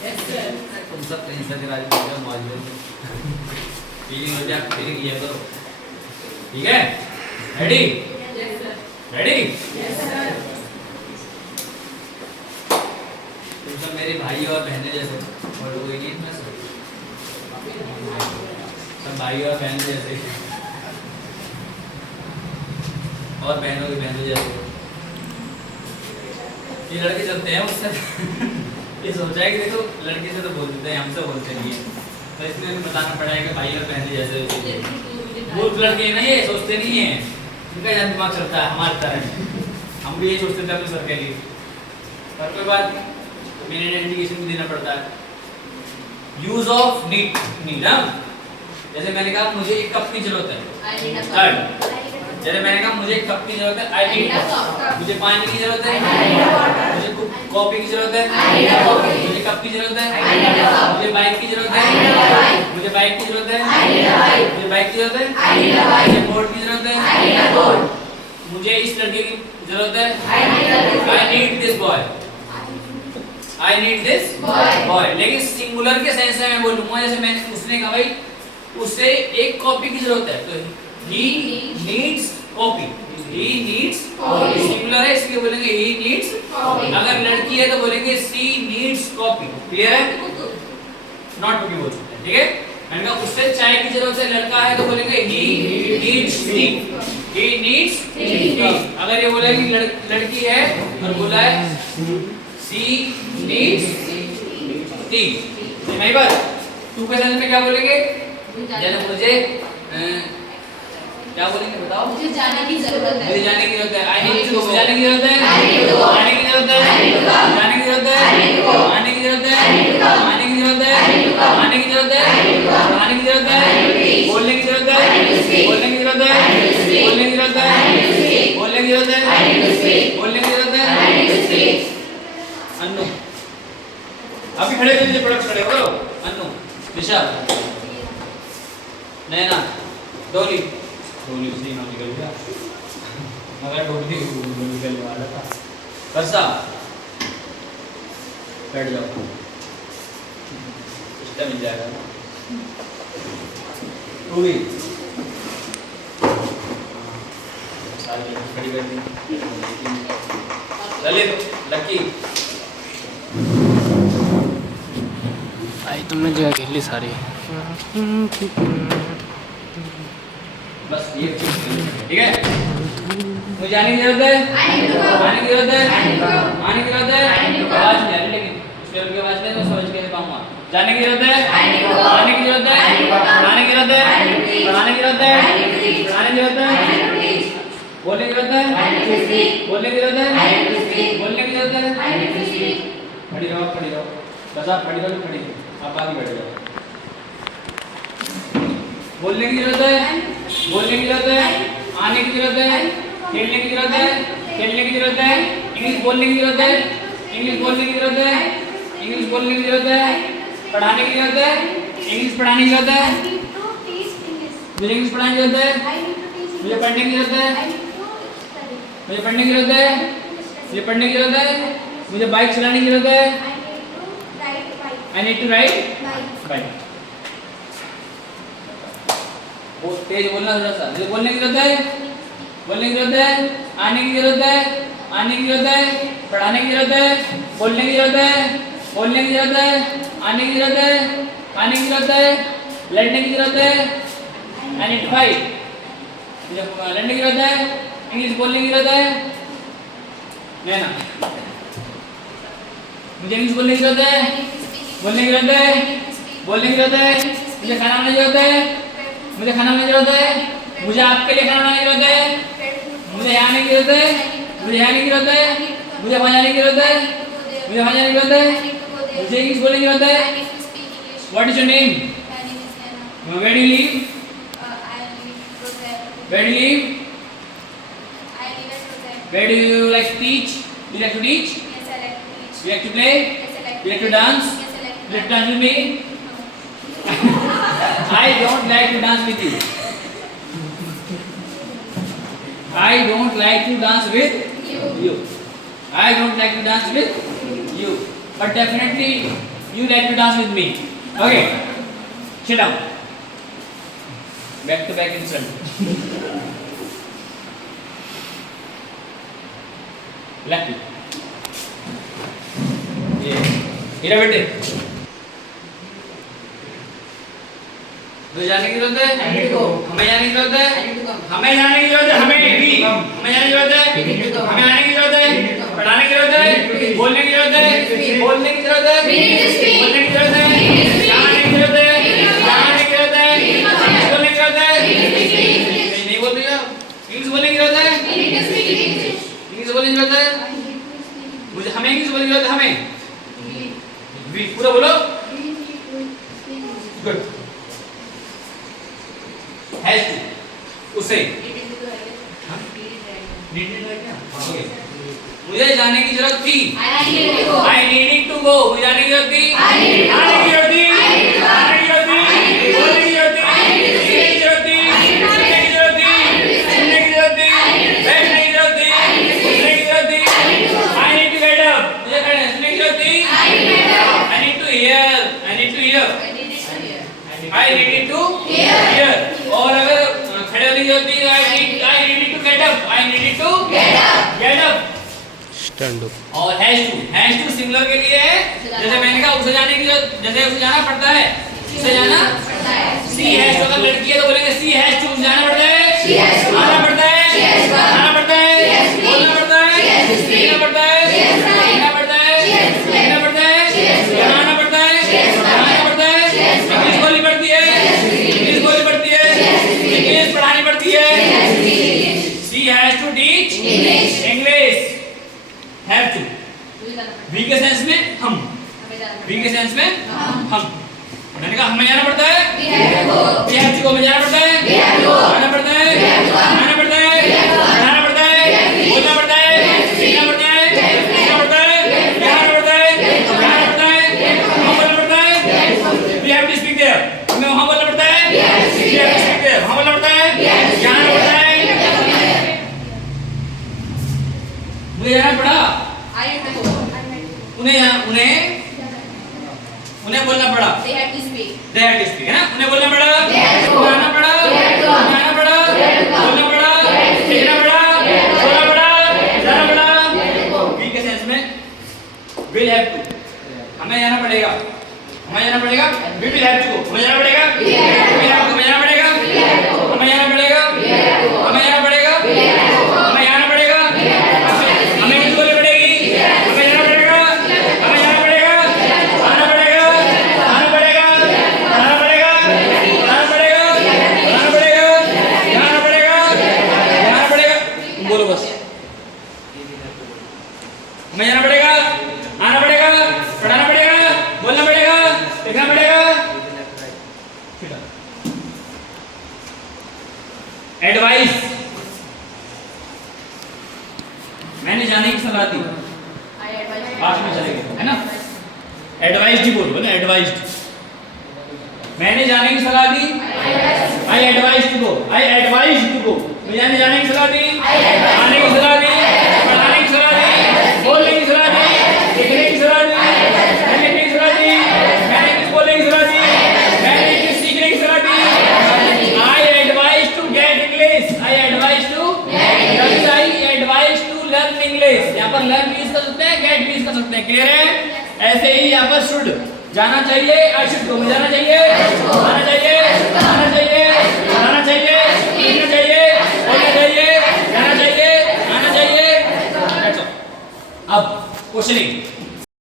तुम सब कहीं से राज में मौज में फीलिंग हो जाए, फीलिंग ये करो, ठीक है? रेडी? रेडी? तुम सब मेरे भाई और बहनें जैसे, और कोई नहीं इसमें से, सब भाई और बहन जैसे, और बहनों की बहनों जैसे। ये लड़के चलते हैं उससे ये सोचा है कि देखो लड़के से तो बोल देते हैं, हमसे बोलते नहीं है, तो इसलिए हमें बताना पड़ा है कि भाई और बहनें जैसे। मूर्ख लड़के ना ये सोचते नहीं है, इनका जहाँ दिमाग चलता है हमारे तरह। हम भी ये सोचते थे अपने सर के लिए, पर कोई बात मैंने इंडिकेशन भी देना पड़ता है। यूज ऑफ नीड जैसे मैंने कहा मुझे एक कप की जरूरत है, जैसे मैंने कहा मुझे एक कप की जरूरत है, आई नीड। मुझे पानी की जरूरत है, मुझे कॉफी की जरूरत है, मुझे कप की जरूरत है, मुझे बाइक की जरूरत है, मुझे बाइक की जरूरत है, मुझे बाइक की जरूरत है, मुझे बोर्ड की जरूरत है, मुझे इस लड़के की जरूरत है, I need this boy, I need this boy. लेकिन सिंगुलर के सेंस में मैं बोलूंगा, जैसे मैंने उसने कहा भाई उसे एक कॉपी की जरूरत है, तो he needs copy, he needs copy। Singular है इसलिए बोलेंगे he needs copy। अगर लड़की है तो बोलेंगे she needs copy। क्लियर है? नॉट टू भी बोल सकते हैं, ठीक है? मैंने कहा उससे चाय की जरूरत है, लड़का है तो बोलेंगे he needs tea, he needs tea। अगर ये बोला कि लड़की है और बोला है she needs tea, नहीं बात? टू के सेंस में क्या बोलेंगे? जैसे मुझे क्या बोलेंगे बताओ? मुझे जाने की जरूरत है, मुझे जाने की जरूरत है, आई नीड टू जाने की जरूरत है, आने की जरूरत है, जाने की जरूरत है, आने की जरूरत है, आने की जरूरत है, आने की जरूरत है, आने की जरूरत है, बोलने की जरूरत है, बोलने की जरूरत है, बोलने की जरूरत है, बोलने की जरूरत है, बोलने की जरूरत है। अन्नू अभी खड़े हो जाइए, पड़क खड़े हो। अन्नू, दिशा, नैना, डोली, डोली उसी नाम निकल गया, मगर डोली निकलने वाला था। वर्षा, बैठ जाओ, रिश्ता मिल जाएगा ना। रूबी, सारी खड़ी कर दी। ललित, लकी, आई तुमने जगह घेर ली सारी। बस ये ठीक है? मुझे जाने की जरूरत है, आने की जरूरत है, आने की जरूरत है, आवाज नहीं आ रही लेकिन उस लेवल की आवाज नहीं तो समझ के पाऊंगा। जाने की जरूरत है, आने की जरूरत है, पढ़ाने की जरूरत है, पढ़ाने की जरूरत है, पढ़ाने की जरूरत है, बोलने की जरूरत है, बोलने की जरूरत है, बोलने की जरूरत है। खड़ी रहो, खड़ी रहो, बस आप खड़ी रहो, खड़ी आप आगे बैठ जाओ। बोलने की जरूरत है, बोलने की जरूरत है, आने की जरूरत है, खेलने की जरूरत है, खेलने की जरूरत है, इंग्लिश बोलने की जरूरत है, इंग्लिश बोलने की जरूरत है, इंग्लिश बोलने की जरूरत है, पढ़ाने की जरूरत है, इंग्लिश पढ़ाने की जरूरत है, मुझे इंग्लिश पढ़ाने की जरूरत है, मुझे पढ़ने की जरूरत है, मुझे पढ़ने की जरूरत है, मुझे पढ़ने की जरूरत है, मुझे बाइक चलाने की जरूरत है, I need to ride bike. वो तेज बोलना थोड़ा सा, मुझे बोलने की जरूरत है, बोलने की जरूरत है, आने की जरूरत है, आने की जरूरत है, पढ़ाने की जरूरत है, बोलने की जरूरत है, बोलने की जरूरत है, आने की जरूरत है, आने की जरूरत है, लड़ने की जरूरत है, आई नीड टू फाइट। मुझे लड़ने की जरूरत है, इंग्लिश बोलने की जरूरत है, नैना, मुझे इंग्लिश बोलने की जरूरत है, बोलने की जरूरत है, बोलने की जरूरत है, मुझे खाना बनाने की जरूरत है, मुझे खाना बनाने की जरूरत है, मुझे आपके लिए खाना बनाने की जरूरत है, मुझे यहाँ आने की जरूरत है, मुझे यहाँ आने की जरूरत है, मुझे वहाँ जाने की जरूरत है, मुझे वहाँ जाने की जरूरत है, मुझे इंग्लिश बोलने की जरूरत है। What is your name? Where do you live? Where do you live? Where do you like to teach? Do you like to teach? Yes, I like to teach. You like to play? Yes, I like You like to dance? Yes, I like You like to dance with me? I don't like to dance with you. I don't like to dance with you. I don't like to dance with you. But definitely You like to dance with me. Okay. Sit down. Back to back insult. Left. ये इधर बैठे। तो जाने की जरूरत है? हमें जाने की जरूरत है? हमें जाने की जरूरत है? हमें जाने की जरूरत है? हमें आने की जरूरत है? पढ़ाने की जरूरत है? बोलने की जरूरत है? बोलने की जरूरत है? बोलने की जरूरत है? जाने की जरूरत है? जाने की जरूरत है? बोलने की जरूरत है? नहीं बोल रही हो? इंग्लिश बोलने की जरूरत है? इंग्लिश बोलने की जरूरत है? मुझे हमें इंग्लिश बोलने की जरूरत है? हमें पूरा बोलो। गुड। हैज टू उसे मुझे जाने की जरूरत थी। I needed to go. मुझे जाने की जरूरत थी। आने की जरूरत थी। आने की जरूरत थी। बोलने की जरूरत थी। सीखने की जरूरत थी। सुनने की जरूरत थी। सुनने की जरूरत थी। बैठने की जरूरत थी। सुनने की जरूरत थी। I need to get up. मुझे सुनने की जरूरत थी। I need to hear. I need to hear. I needed to hear. और अगर खड़े होने की जरूरत थी, I needed to get up. I needed to get up. Stand up. और has to सिंगुलर के लिए है। जैसे मैंने कहा उसे जाने की जैसे उसे जाना पड़ता है। उसे जाना she has to। अगर लड़की है तो बोलेंगे she has to। उसे जाना पड़ता है। आना पड़ता है। आना पड़ता है। बोलना पड़ता है। सीखना पड़ता है। सीखना पड़ता है। सीखना पड़ता है। आना पड़ता है। आना पड़ता है। इंग्लिश बोलनी पड़ती है। इंग्लिश बोलनी पड़ती है। इंग्लिश पढ़ानी पड़ती है। She has to teach English. Have to। We के सेंस में हम। वी के सेंस में हम। मैंने कहा हमें जाना पड़ता है। We have to को हमें जाना पड़ता है। आना पड़ता है। आना पड़ता है। पढ़ाना पड़ता है। बोलना पड़ता है। सीखना पड़ता है। सीखना पड़ता है। पढ़ाना पड़ता है। पढ़ाना पड़ता है। हम बोलना पड़ता है। We have to speak there। हमें वहाँ बोलना पड़ता है। We have to speak there। वहाँ बोलना पड़ता है। जाना पड़ता है। मुझे जाना पड़ा। उन्हें बोलना पड़ा। They had to speak. They had to speak है ना? उन्हें बोलना पड़ा। आना पड़ा। आना पड़ा। बोलना पड़ा। सीखना पड़ा। बोलना पड़ा। जाना पड़ा। वी के सेंस में will have to। हमें जाना पड़ेगा। हमें जाना पड़ेगा। We will have to। हमें जाना पड़ेगा। We will have to। हमें जाना पड़ेगा। हमें जाना पड़ेगा। हमें जाना पड़ेगा। हमें जाना पड़ेगा। हमें इंग्लिश बोलनी पड़ेगी। हमें जाना पड़ेगा। हमें जाना पड़ेगा। आना पड़ेगा। आना पड़ेगा। आना पड़ेगा। आना पड़ेगा। आना पड़ेगा। जाना पड़ेगा। जाना पड़ेगा। बोलो बस। हमें जाना पड़ेगा। आना पड़ेगा। पढ़ाना पड़ेगा। बोलना पड़ेगा। लिखना पड़ेगा। एडवाइस। मैंने जाने की सलाह दी। पास में चले गए है ना? एडवाइस्ड ही बोलो ना। एडवाइस्ड। मैंने जाने की सलाह दी। I advised to go. I advised to go. मैंने जाने की सलाह दी। आने की सलाह दी। पढ़ाने की सलाह दी। बोलने की सलाह दी। लिखने की सलाह दी। लिखने की सलाह दी। मैंने इंग्लिश बोलने की सलाह दी। मैंने इंग्लिश सीखने की सलाह दी। I advise to get English. I advise to learn English. यहाँ पर लर्न भी यूज कर सकते हैं, गेट भी यूज कर सकते हैं। क्लियर है? ऐसे ही यहाँ पर शुड जाना चाहिए। I should go. जाना चाहिए। आना चाहिए। आना चाहिए। आना चाहिए। लिखना चाहिए। बोलना चाहिए। जाना चाहिए। आना चाहिए। अब क्वेश्चनिंग।